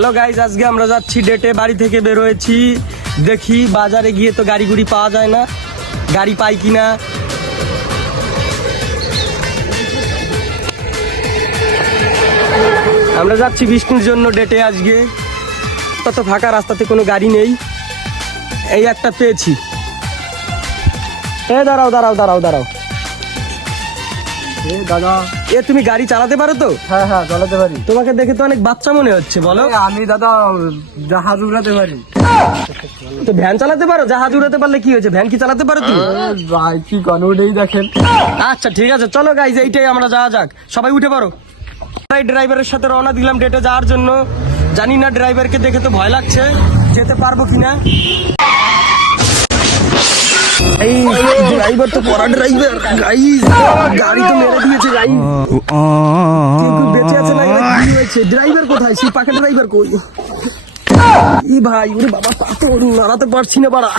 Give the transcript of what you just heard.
Hello guys, আজকে আমরা যাচ্ছি ডেটে। বাড়ি থেকে বের হয়েছি, দেখি বাজারে গিয়ে তো গাড়ি গুড়ি পাওয়া যায় না, গাড়ি পাই কিনা। আমরা যাচ্ছি বৃষ্টির জন্য ডেটে। আজকে তত ফাঁকা রাস্তাতে কোনো গাড়ি নেই, এই একটা পেয়েছি। দাঁড়াও দাঁড়াও দাঁড়াও দাঁড়াও, দাদা তুমি গাড়ি চালাতে পারো তো? হ্যাঁ হ্যাঁ চালাতে পারি। তোমাকে দেখে তো অনেক বাচ্চা মনে হচ্ছে, বলো। আমি দাদা জাহাজ উড়াতে পারি। তো ভ্যান চালাতে পারো? জাহাজ উড়াতে পারলে কি হয়েছে, ভ্যান কি চালাতে পারো তুমি? ভাই কি কন, ওটাই দেখেন। আচ্ছা ঠিক আছে, চলো গাইজ, এইটাই আমরা যাওয়া যাক। সবাই উঠে পারো। ড্রাইভারের সাথে রওনা দিলাম ডেটে যাওয়ার জন্য। জানি না ড্রাইভারকে দেখে তো ভয় লাগছে, যেতে পারবো কিনা। এই ড্রাইভার তো পড়া ড্রাইভার গাইজ, গাড়ি তো মেরে দিয়েছে গাইজ। কিন্তু বেঁচে আছে না, কি হয়েছে? ড্রাইভার কোথায়? সেই পাকা ড্রাইভার কই? ই ভাই, ওরে বাবা, পা তো নাড়াতে পারছি না বাড়া।